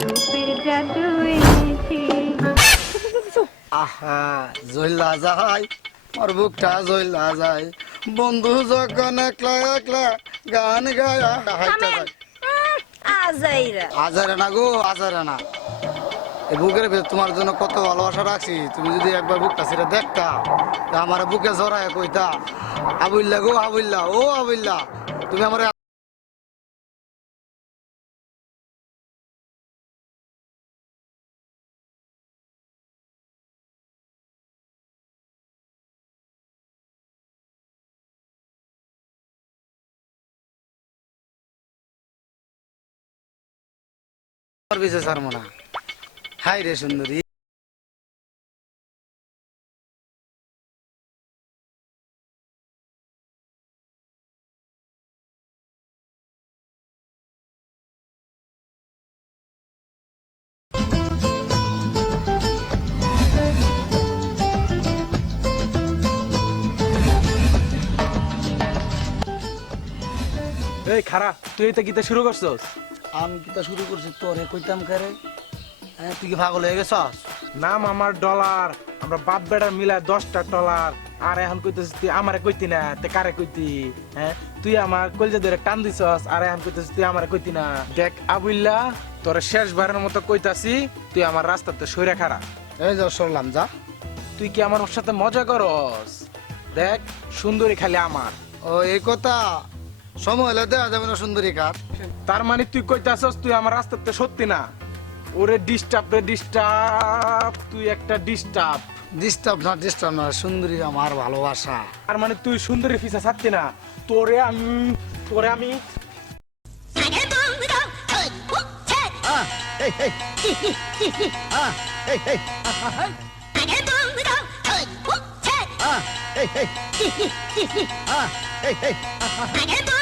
রূপের জাদু এনেছি। আহা জইলা আমার বুকটা জইলা যায়। বন্ধু যখন একলা একলা গান গায়া হাইটা যায়। আজাইরা। আজারে না গো আজারে না। এই বুকের ভেতর তোমার জন্য কত ভালোবাসা রাখছি। তুমি যদি একবার বুকটা ছেড়ে দেখতা তা আমার বুকে জড়ায় কইতা আবুল্লা গো আবুল্লা ও আবুল্লা তুমি আমার হাই রে সুন্দরী। এই খারা তুই এটা গীতা শুরু করছস? আমি কিতা শুরু করছি? তোরে কইতাম কারে হ্যাঁ তুই কি পাগল হয়ে গেছস? নাম আমার ডলার। আমরা বাপ বেটার মিলায় দশটা ডলার। আর এখন কইতেছিস তুই আমারে কইতি না তে কারে কইতি? হ্যাঁ তুই আমার কলজা ধরে টান দিছস আর এখন কইতেছিস তুই আমারে কইতি না। দেখ আবুল্লা তোর শেষবারের মতো কইতাছি তুই আমার রাস্তাতে সইরা খারা এই যা সরলাম যা। তুই কি আমার ওর সাথে মজা করস? দেখ সুন্দরী খালি আমার। ও এই কথা। সময় হলে দেওয়া যাবে না সুন্দরী কাঠ। তার মানে তুই কইতাছস তুই আমার রাস্তাতে সত্যি না? ওরে ডিস্টার্ব রে ডিস্টার্ব তুই একটা ডিস্টার্ব ডিস্টার্ব না ডিস্টার্ব না সুন্দরী আমার ভালোবাসা। আর মানে তুই সুন্দরী ফিসা ছাড়তি না? তোরে আমি তোরে আমি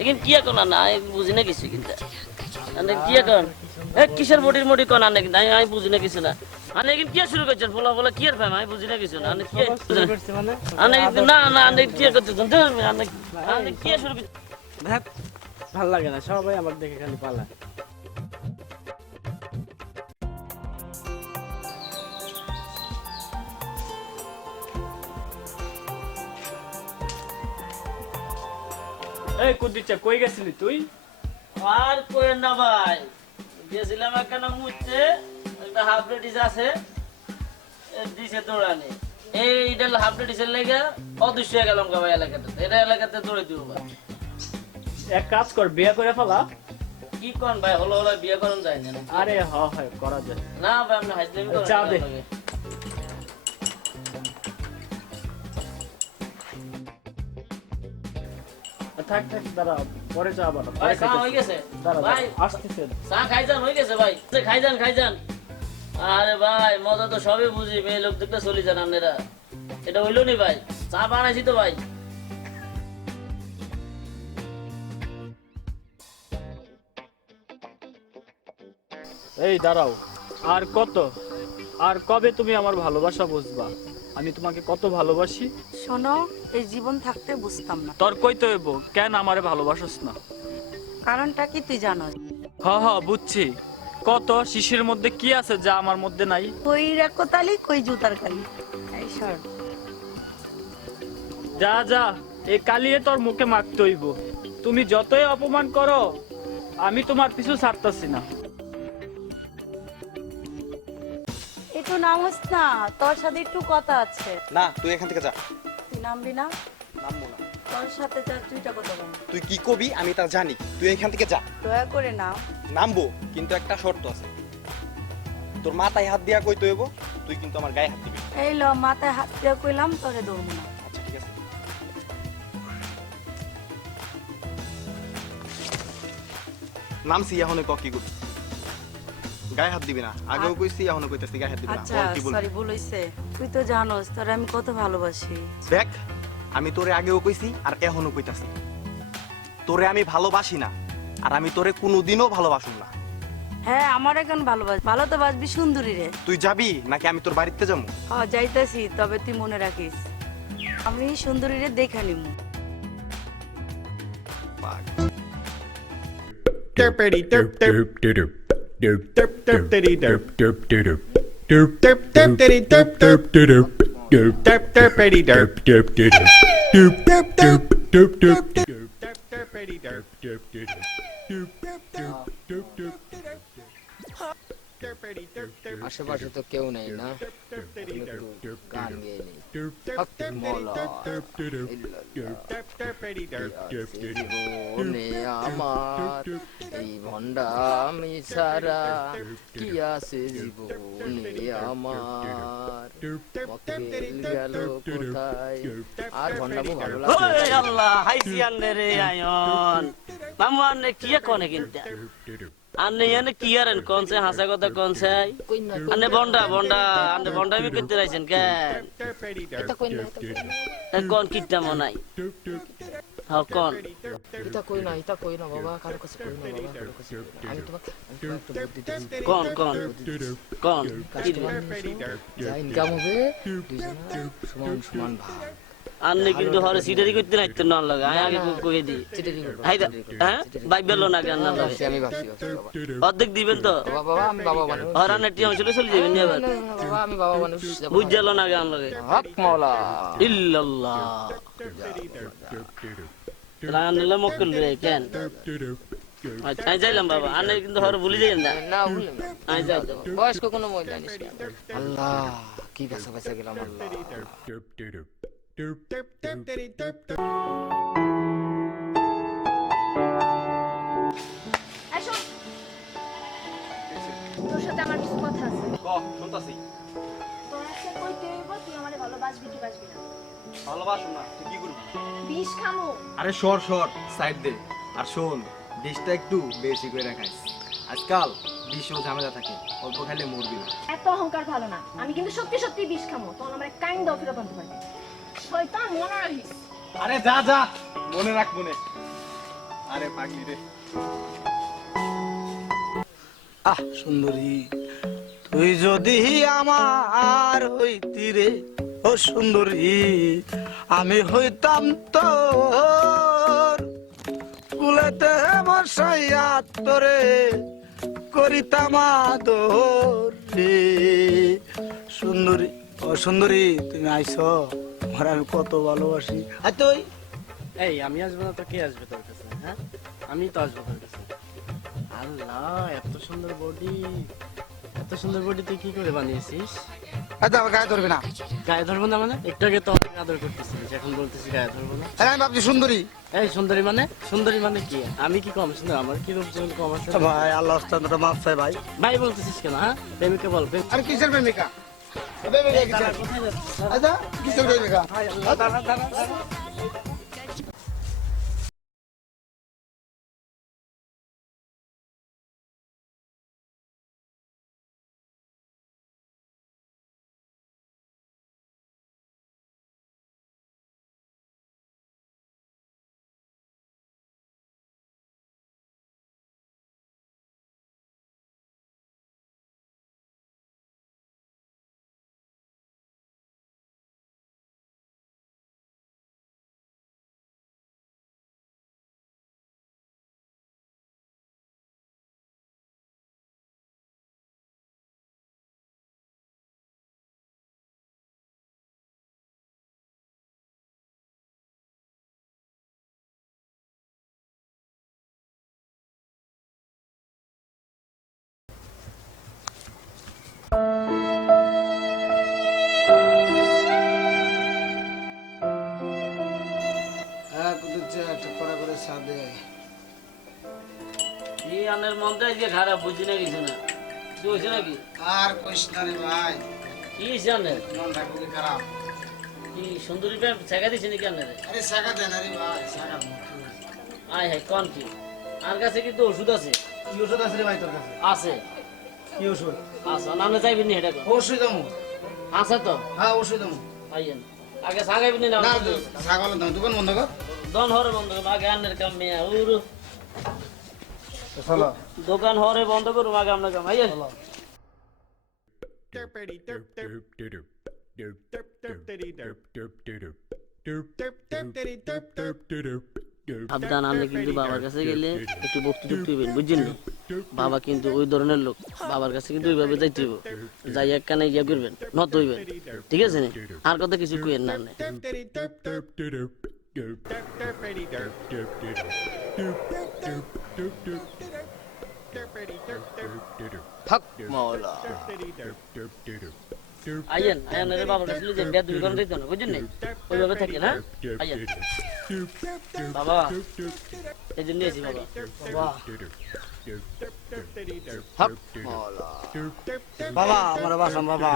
এখানে কিয়া এখন না? আমি বুঝি না কিছু কিন্তু। আনে কিয়া এখন এ কিসের মোটির মোটি কোন আনে কিন্তু আমি বুঝি না কিছু না। আনে এখন কিয়া শুরু করছেন? ফলা ফলা কিয়ার ফাইম আমি বুঝি না কিছু না। আনে কি আনে না না আনে কি করতেছেন? আনে আনে কিয়া শুরু করছেন? ভাত ভালো লাগে না সবাই আমার দেখে খালি পালা এই কুদিচ্ছা কই গেছিলি তুই? আর কোয়েন না ভাই গেছিলাম একটা না মুছতে একটা হাফ রেডিস আছে দিছে দৌড়ানি। এইটা হাফ রেডিসের লেগে অদৃশ্য হয়ে গেলাম গাবাই এলাকাতে এটা এলাকাতে দৌড়ে দিব ভাই। এক কাজ কর বিয়ে করে ফেলা। কি কোন ভাই হলো হলো বিয়ে করুন যায় না? আরে হ হয় করা যায়। না ভাই আপনি হাজদামি করেন চা দে। থাক থাক দাঁড়া পরে চা ভাই চা হয়ে গেছে। ভাই আসতেছে। চা খাই যান হয়ে গেছে ভাই। খাই যান খাই যান আরে ভাই মজা তো সবই বুঝি মেয়ে লোক দেখতে চলে যান আপনারা এটা হইল নি ভাই? চা বানাইছি তো ভাই। এই দাঁড়াও আর কত? আর কবে তুমি আমার ভালোবাসা বুঝবা? আমি তোমাকে কত ভালোবাসি। শোনো এই জীবন থাকতে বুঝতাম না। তোর কইতে হইব কেন আমারে ভালোবাসস না? কারণটা কি তুই জানো হ হ বুঝছি। কত শিশির মধ্যে কি আছে যা আমার মধ্যে নাই? কই রাকতালি কই জুতার কালি? এই সর যা যা এই কালিয়ে তোর মুখে মাখতে হইব। তুমি যতই অপমান করো আমি তোমার পিছু ছাড়তাছি না। নামস না। তোর সাথে একটু কথা আছে। না তুই এখান থেকে যা। তুই নামবি না? নামবো না। তোর সাথে যা দুইটা কথা বল। তুই কি কবি আমি তা জানি। তুই এখান থেকে যা। দয়া করে নাম। নামবো কিন্তু একটা শর্ত আছে। তোর মাথায় হাত দিয়া কই তৈব তুই কিন্তু আমার গায়ে হাত দিবি। এই ল মাথায় হাত দিয়া কইলাম তোরে দৌড়বো না। নাম সিয়া হনে ক কি গায়ে হাত দিবি না আগেও কইছি এখনও কইতাছি গায়ে হাত দিবি না আচ্ছা বল কি বলবি সরি ভুল হইছে তুই তো জানোস তোর আমি কত ভালোবাসি দেখ আমি তোরে আগেও কইছি আর এখনও কইতাছি তোরে আমি ভালোবাসি না আর আমি তোরে কোনোদিনও ভালোবাসুম না হ্যাঁ আমার এখন ভালোবাস ভালো তো বাসবি সুন্দরী রে তুই যাবি নাকি আমি তোর বাড়িতে যাব হ যাইতাছি তবে তুই মনে রাখিস আমি সুন্দরী রে দেখা নিমু derpity derp derp derp derp derp derp diddy derp derp derp derp derp derp diddy derp derp derp derp derp derp derp derp derp derp derp derp derp derp derpity derp derp derp derp derp derp derp derpity derp derp আশেপাশে তো কেউ নেই না। গান গেয়ে নিই আমার এই ভণ্ডামি ছাড়া কি আছে জীবনে আমার কোথায় আর ভণ্ডামো ভালো কিনতে? আন্নে এনে কি আরেন কোনছে হাসা কথা কোনছে কই না আন্নে বন্ডা বন্ডা আন্নে বন্ডা আমি করতে রাইছেন কেন এটা কই না কোন কিটটা মনাই? হ্যাঁ কোন? এটা কই না এটা কই না বাবা কারও কাছে কই না বাবা কারও কাছে আমি তোমাকে আমি তোমাকে একটা বুদ্ধি দিচ্ছি কোন কোন? কোন? কি ইনকাম হবে সমান সমান ভাগ। আন্নে কিন্তু হরে সিটারি করতে নাইতে না লাগে আমি আগে কই দি চিটারি করব হাইদা হ্যাঁ? বাইক বেলো না কেন না লাগে আমি ভাবছি ভাবছি অর্ধেক দিবেন তো? বাবা আমি বাবা মানুষ। টিয়াম চলে যাবেন না, এবার আমি বাবা মানুষ। বুঝ গেল না কেন লাগে হক মাওলা। ইল্লাল্লাহ। মক্কল রে কেন? আচ্ছা আমি যাইলাম বাবা। আন্নে কিন্তু হরে ভুলে যাই না। না ভুলে আমি যাই বয়স্ক কোনো মহিলা নিস আল্লাহ কি গেলাম আল্লাহ বিষ আরে সর সর, সাইড দে। আর শোন বিষটা একটু বেশি করে রাখাইস। আজকাল বিষও ঝামেলা থাকে, অল্প খাইলে মরবি না। এত অহংকার ভালো না। আমি কিন্তু সত্যি সত্যি বিষ খামো। তখন আমার কাইন্ড ফেরত আনতে পারবি শয়তান মনে রাখিস। আরে যা যা। মনে রাখ মনে। আরে পাগলি রে। আহ সুন্দরী তুই যদি আমার হইতি রে ও সুন্দরী আমি হইতাম তোর কুলেতে বসাইয়া তোরে করিতাম আদর রে। সুন্দরী ও সুন্দরী তুমি আইছ আমার আমি কত ভালোবাসি। আর তুই? এই আমি আসব না তো কে আসবে তোর কাছে হ্যাঁ? আমি তো আসব তোর কাছে। আল্লাহ এত সুন্দর বডি। এত সুন্দর বডি তুই কি করে বানিয়েছিস? আচ্ছা গায়ে ধরবি না। গায়ে ধরবো না মানে? একটু আগে তো অনেক আদর করতেছিস এখন বলতেছিস গায়ে ধরবো না। আরে আমি ভাবছি সুন্দরী। এই সুন্দরী মানে? সুন্দরী মানে কি? আমি কি কম? সুন্দর আমার কি রূপ যেমন কম আছে ভাই আল্লাহ মাফ চাই ভাই। ভাই বলতেছিস কেন হ্যাঁ? প্রেমিকা বল আরে কিসের প্রেমিকা? আচ্ছা কিছু আজকে খারাপ বুঝি না কিছু না। কিছু হয়েছে নাকি? আর কইস না রে ভাই। কি আন্নের মনটা খুবই খারাপ। কি সুন্দরী প্রেম ছেঁকা দিছে নাকি আন্নের আরে শাখা দেন আরে ভাই শাখা আয় হায় কোন কি? আর কাছে কিন্তু ওষুধ আছে? কি ওষুধ আছে রে ভাই তোর কাছে? আছে। কি ওষুধ? আছে নামে চাইবেন নি এটা অবশ্যই দামু আছে তো? হ্যাঁ অবশ্যই দামু আইয়েন আগে সাগাইবেন না না? দাম দোকান বন্ধ কর। দন হরে বন্ধ করুন আগে আন্নের কাম মেয়া উরু। দোকান হরে বন্ধ করুন আগে আপনার কাম আইয়েন সাবধান আপনি কিন্তু বাবার কাছে গেলে একটু বক্তি টুক্তি হইবেন বুঝছেন বাবা কিন্তু ওই ধরনের লোক বাবার কাছে কিন্তু ওইভাবে যাইতে হইব। যাই এক কানে ইয়া করবেন নত হইবেন ঠিক আছে আর কথা কিছু কইেন না আপনি। হক মাওলা আইয়েন আইয়েন রে বাবার কাছে যে বিয়া দুই করে দিতে না বুঝছেন নি? ওইভাবে থাকেন হ্যাঁ আইয়েন বাবা এই জন্য এসি বাবা হক মাওলা বাবা আমার বাসাম বাবা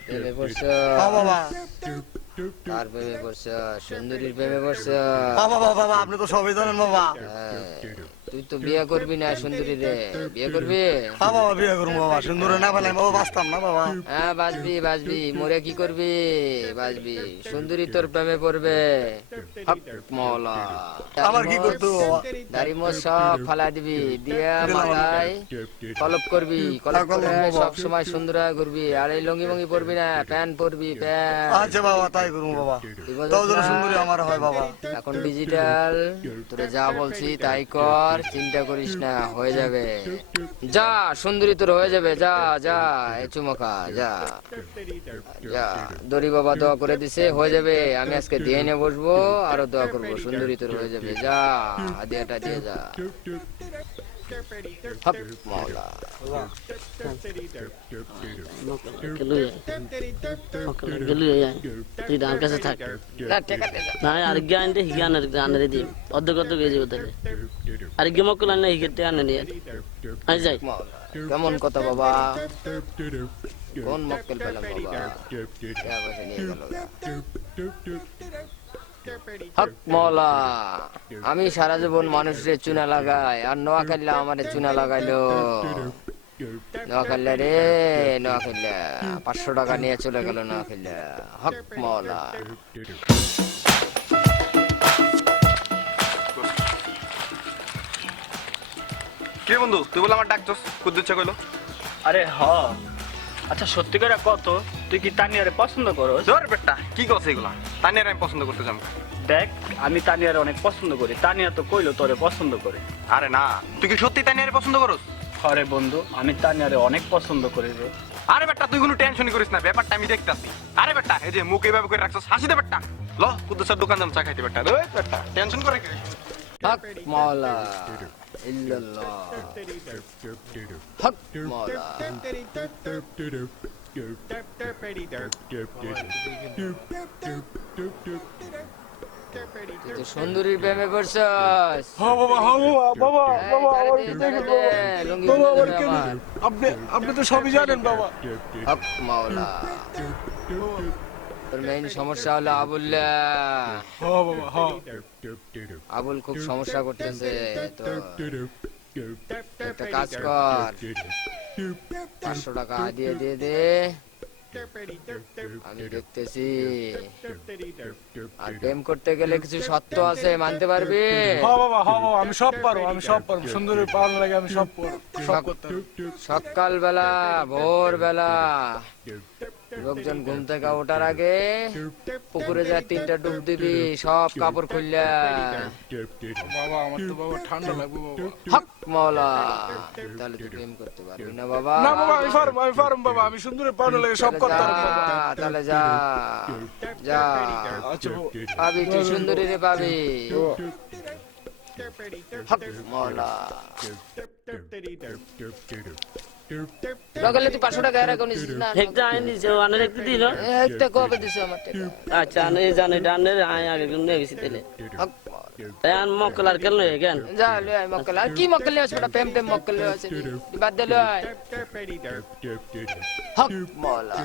প্রেমে পড়ছ হ্যাঁ বাবা কার প্রেমে পড়ছ সুন্দরীর প্রেমে পড়ছ। বাবা বাবা আপনি তো সবই জানেন বাবা। হ্যাঁ, তুই তো বিয়ে করবি না সুন্দরী রে। বিয়ে করবি? হ্যাঁ বাবা বিয়ে করব বাবা। সুন্দর না পেলাম বাবা বাঁচতাম না বাবা। হ্যাঁ বাজবি বাজবি মরে কি করবি? বাঁচবি। সুন্দরী তোর প্রেমে পড়বে। মাওলা আমার কি করতে দাড়ি সব ফালা দিবি। দিয়া মাথায় কলপ করবি। কলপ করে সব সময় সুন্দর করবি আর এই লঙ্গি মঙ্গি পরবি না প্যান্ট পরবি প্যান্ট। আচ্ছা বাবা তাই করব বাবা? সুন্দরী আমার হয় বাবা। এখন ডিজিটাল তোরে যা বলছি তাই কর। চিন্তা করিস না, হয়ে যাবে। যা, সুন্দরী তোর হয়ে যাবে। যা যা চুমকা যা। যা, দড়ি বাবা দোয়া করে দিছে, হয়ে যাবে। আমি আজকে দিয়ে নিয়ে বসবো, আরও দোয়া করব। সুন্দরী তোর হয়ে যাবে। যা দেয়াটা দিয়ে যা। হয়ে কেমন কথা বাবা কোন মক্কেল পেলাম বাবা হক মৌলা আমি সারা জীবন মানুষের চুনা লাগাই আর নোয়া খাইলা আমারে চুনা লাগাইলো। নোয়া খাইলা রে পাঁচশো টাকা নিয়ে চলে গেল নোয়া খাইলা হক মৌলা। কি বন্ধু তুই বলে আমার ডাকছস? কুদ্দু ইচ্ছা কইলো। আরে হ। আচ্ছা সত্যি করে কত? তুই কি তানিয়ারে পছন্দ করো জোর বেটা কি কস এগুলা তানিয়ার আমি পছন্দ করতে যাম দেখ আমি তানিয়ারে অনেক পছন্দ করি তানিয়া তো কইলো তোরে পছন্দ করে আরে না তুই কি সত্যি তানিয়ারে পছন্দ করস আরে বন্ধু আমি তানিয়ারে অনেক পছন্দ করি রে আরে বেটা তুই কোনো টেনশনই করিস না ব্যাপারটা আমি দেখতাছি আরে বেটা এই যে মুখ এইভাবে করে রাখছস হাসি দে বেটা ল কুদ্দুসের দোকান যাম চা খাইতে বেটা রে বেটা টেনশন করে কি হক মৌলা ইল্লাল্লাহ হক তুই সুন্দরীর প্রেমে পড়ছস। হ্যাঁ বাবা হ্যাঁ বাবা বাবা বাবা আমার তাড়াতাড়ি, কি বাবা আমার কেন আপনি আপনি তো সবই জানেন বাবা। হক মাওলা। তোর মেইন সমস্যা হলো হ্যাঁ বাবা হ্যাঁ। আবুল খুব সমস্যা করতেছে তো। একটা কাজ কর পাঁচশো টাকা দিয়ে দিয়ে দে আমি দেখতেছি। আর প্রেম করতে গেলে কিছু সত্য আছে মানতে পারবি? হ্যাঁ বাবা হ্যাঁ বাবা আমি সব পারব আমি সব পারব। সুন্দরী পাওয়ার লাগে আমি সব সব করতে পারব। সকাল বেলা ভোর বেলা লোকজন ঘুম থেকে ওঠার আগে পুকুরে যা তিনটা ডুব দিবি সব কাপড় খুললা। বাবা আমার তো বাবা ঠান্ডা লাগবে বাবা। হক মৌলা তাহলে তুই প্রেম করতে পারবি না বাবা। না বাবা আমি পারব আমি পারব বাবা আমি সুন্দরী পাওয়ার লাগে সব করতে তাহলে যা যা। আচ্ছা পাবি তুই সুন্দরী রে পাবি। লগালে তুই পাঁচশো টাকা এরা কোন না একটা আইন দিছে আনের একটু দিল এ, একটা কবে দিছে আমার আচ্ছা আনে জানে ডানের আয় আগে নিয়ে গেছি তাহলে হক মৌলা। তাই আন মক্কেল আর কেন লই কেন যা লই আয় মক্কেল আর কি মক্কেল নিয়ে আসবে প্রেম টেম মক্কেল নিয়ে আসে বাদ দে লই হক মৌলা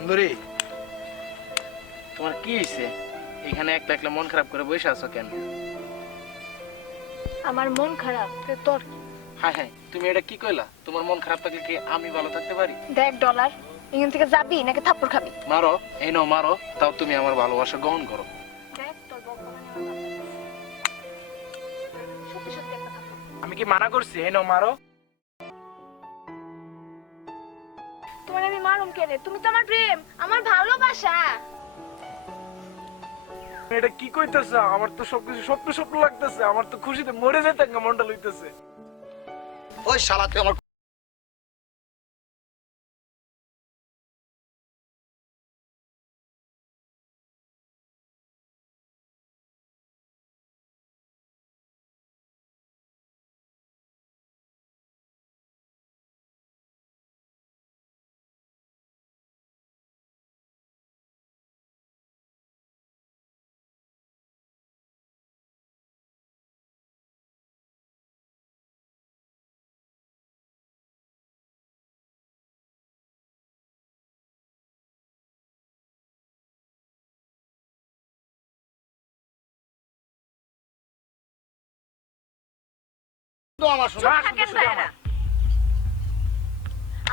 সুন্দরী তোমার কি হয়েছে এখানে একলা একলা মন খারাপ করে বসে আছো কেন? আমার মন খারাপ তো তোর হ্যাঁ হ্যাঁ তুমি এটা কি কইলা? তোমার মন খারাপ থাকলে কি আমি ভালো থাকতে পারি? দেখ ডলার এখান থেকে যাবি নাকি থাপ্পড় খাবি? মারো এই নাও মারো তাও তুমি আমার ভালোবাসা গ্রহণ করো। দেখ তোর বকবকানি আমার ভালো লাগতেছে। সত্যি সত্যি একটা থাপ্পড়। আমি কি মানা করছি? এই নাও মারো। তোমার আমি মারুম কেনে? তুমি তো আমার প্রেম আমার ভালোবাসা। এটা কি কইতেছ? আমার তো সবকিছু স্বপ্ন স্বপ্ন লাগতেছে। আমার তো খুশিতে মরে যেতে মনটা লইতেছে। ওই শালাতে তুই আমার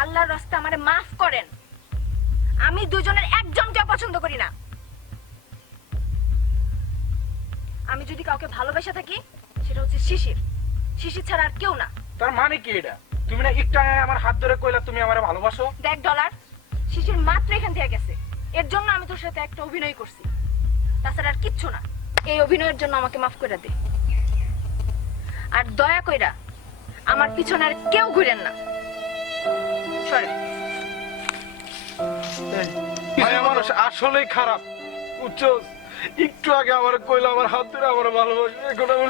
আল্লাহর রাস্তা আমারে মাফ করেন। আমি দুজনের একজনকে পছন্দ করি না। আমি যদি কাউকে ভালোবেসে থাকি সেটা হচ্ছে শিশির। শিশির ছাড়া আর কেউ না। তার মানে কি এটা? তুমি না একটু আমার হাত ধরে কইলা তুমি আমারে ভালোবাসো? দেখ ডলার শিশির মাত্র এখান থেকে গেছে। এর জন্য আমি তোর সাথে একটা অভিনয় করছি। তাছাড়া আর কিচ্ছু না। এই অভিনয়ের জন্য আমাকে মাফ করে দে। আর দয়া কইরা আমার পিছনে আর কেউ ঘুরেন না। আসলেই খারাপ। উচ্চ একটু আগে আমার কইলা, আমার হাত ধরে আমার ভালোবাসে এখন আমার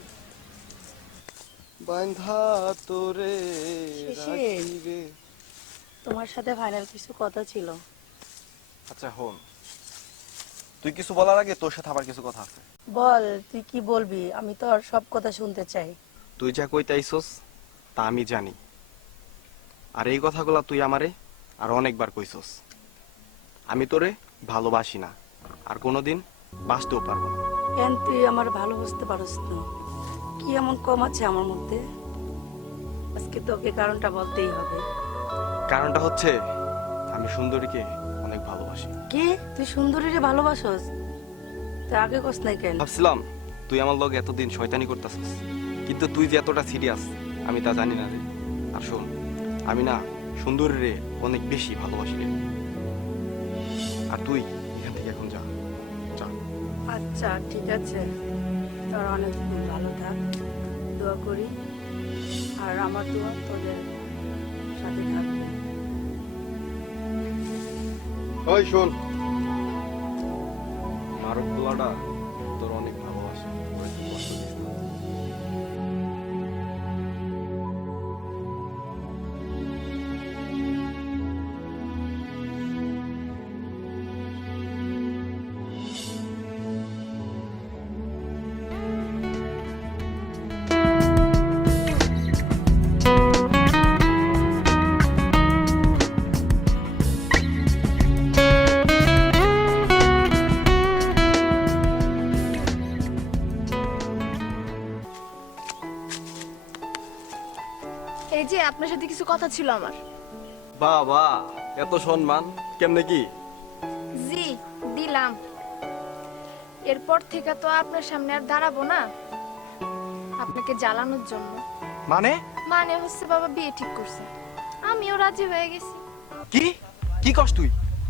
তোরে রাখিবে। তোমার সাথে ফাইনাল কিছু কথা ছিল। আচ্ছা হন। তুই কিছু বলার আগে তোর সাথে আবার কিছু কথা আছে। বল তুই কি বলবি? আমি তো আর সব কথা শুনতে চাই। তুই যা কইতে আইসস তা আমি জানি। আর এই কথাগুলা তুই আমারে আর অনেকবার কইছস আমি তোরে ভালোবাসি না আর কোনোদিন বাঁচতেও পারব না। কেন তুই আমার ভালোবাসতে পারস না? কি এমন কম আছে আমার মধ্যে? আজকে তোকে কারণটা বলতেই হবে। কারণটা হচ্ছে আমি সুন্দরীকে অনেক ভালোবাসি। কি? তুই সুন্দরীরে ভালোবাসস? তুই আগে কস নাই কেন? ভাবছিলাম তুই আমার লগে এতদিন শয়তানি করতেছিস কিন্তু তুই যে এতটা সিরিয়াস আমি তা জানি না রে। আর শোন আমি না সুন্দরী রে অনেক বেশি ভালোবাসি রে। আর তুই এখান থেকে এখন যা যা। আচ্ছা ঠিক আছে। তোর অনেক ভালো থাক, দোয়া করি, আর আমার দোয়া তোদের সাথে থাকবে। ওই শোন মারুক পোলাটা আপনার সাথে কিছু কথা ছিল আমার। বাবা এত সম্মান কেমনে কি? জি দিলাম। এরপর থেকে তো আপনার সামনে আর দাঁড়াবো না। আপনাকে জ্বালানোর জন্য। মানে? মানে হচ্ছে বাবা বিয়ে ঠিক করছে। আমিও রাজি হয়ে গেছি। কি? কি কস তুই?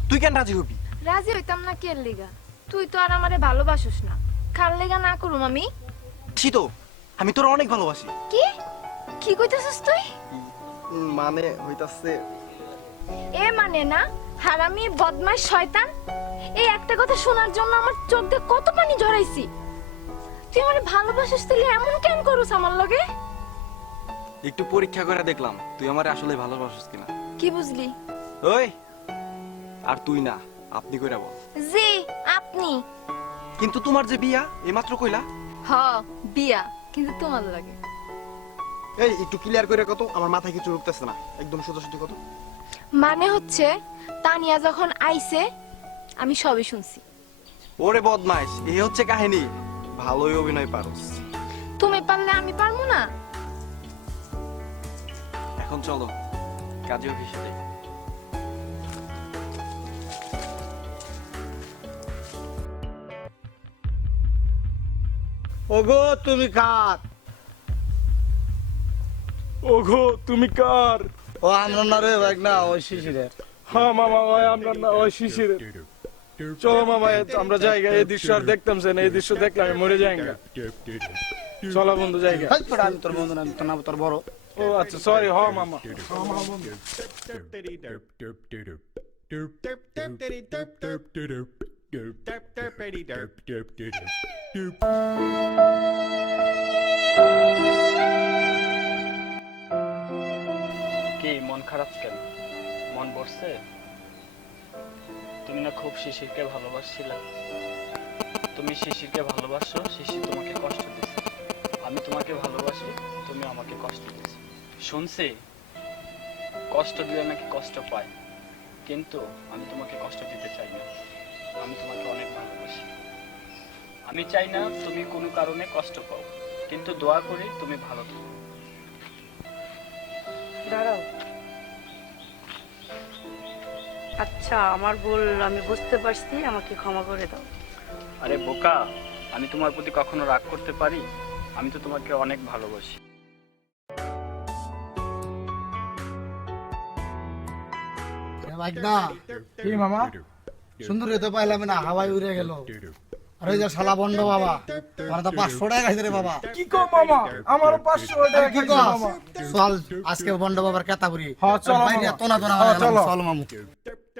তুই কেন রাজি হবি? রাজি হইতাম না কে লেগা? তুই তো আর আমারে ভালোবাসিস না। কার লেগা না করুম আমি? ছি তো আমি তোর অনেক ভালোবাসি। কি? কি কইতেছিস তুই? মানে হইতাছে। এ মানে না হারামি বদমাস শয়তান? এই একটা কথা শোনার জন্য আমার চোখ দিয়ে কত পানি ঝরাইছি। তুই আমার ভালোবাসিস তাহলে এমন কেন করুস আমার লগে? একটু পরীক্ষা করে দেখলাম তুই আমার আসলে ভালোবাসিস কিনা। কি বুঝলি? ওই আর তুই না আপনি কইরা বল। জি আপনি। কিন্তু তোমার যে বিয়া এইমাত্র কইলা? হ বিয়া কিন্তু তোমার লাগে। এই একটু ক্লিয়ার করে কত? আমার মাথায় কিছু ঢুকতেছে না। একদম সোজা সুজি কত? মানে হচ্ছে তানিয়া যখন আইছে আমি সবই শুনছি। ওরে বদমাইশ এই হচ্ছে কাহিনী। ভালোই অভিনয় পারোস। তুমি পারলে আমি পারব না? এখন চলো কাজে অফিসে যাই। ওগো তুমি কার? ওগো তুমি কার ও আমরা না রে ভাই না ওই শিশিরের হ্যাঁ মামা ওই আমরা না ওই শিশির চলো মামা আমরা জায়গা এই দৃশ্য আর দেখতাম সে না এই দৃশ্য দেখলে আমি মরে যাই চলো বন্ধু জায়গা আমি তোর বন্ধু না তোর না তোর বড় ও আচ্ছা সরি হ মামা কি মন খারাপ কেন? মন বসছে তুমি না খুব শিশিরকে ভালোবাসছিলা? তুমি শিশিরকে ভালোবাসো, শিশির তোমাকে কষ্ট দিছে। আমি তোমাকে ভালোবাসি, তুমি আমাকে কষ্ট দিছো। শুনছি, কষ্ট দিলে নাকি কষ্ট পায়, কিন্তু আমি তোমাকে কষ্ট দিতে চাই না। আমি তোমাকে অনেক ভালোবাসি। আমি চাই না তুমি কোনো কারণে কষ্ট পাও, কিন্তু দোয়া করি তুমি ভালো থাকো। দাঁড়াও আচ্ছা আমার ভুল আমি বুঝতে পারছি আমাকে ক্ষমা করে দাও। আরে বোকা আমি তোমার প্রতি কখনো রাগ করতে পারি? আমি তো তোমাকে অনেক ভালোবাসি। কি মামা? সুন্দর তো পাইলাম না হাওয়াই উড়ে গেল। আর ওই যে শালা বন্ড বাবা আমার তো পাঁচশো টাকা খাইছে রে বাবা। কি কো মামা? আমার পাঁচশো টাকা কি? মামা। চল আজকে বন্ড বাবার কেতা করি হ্যাঁ, চলো মামা। চলো। চল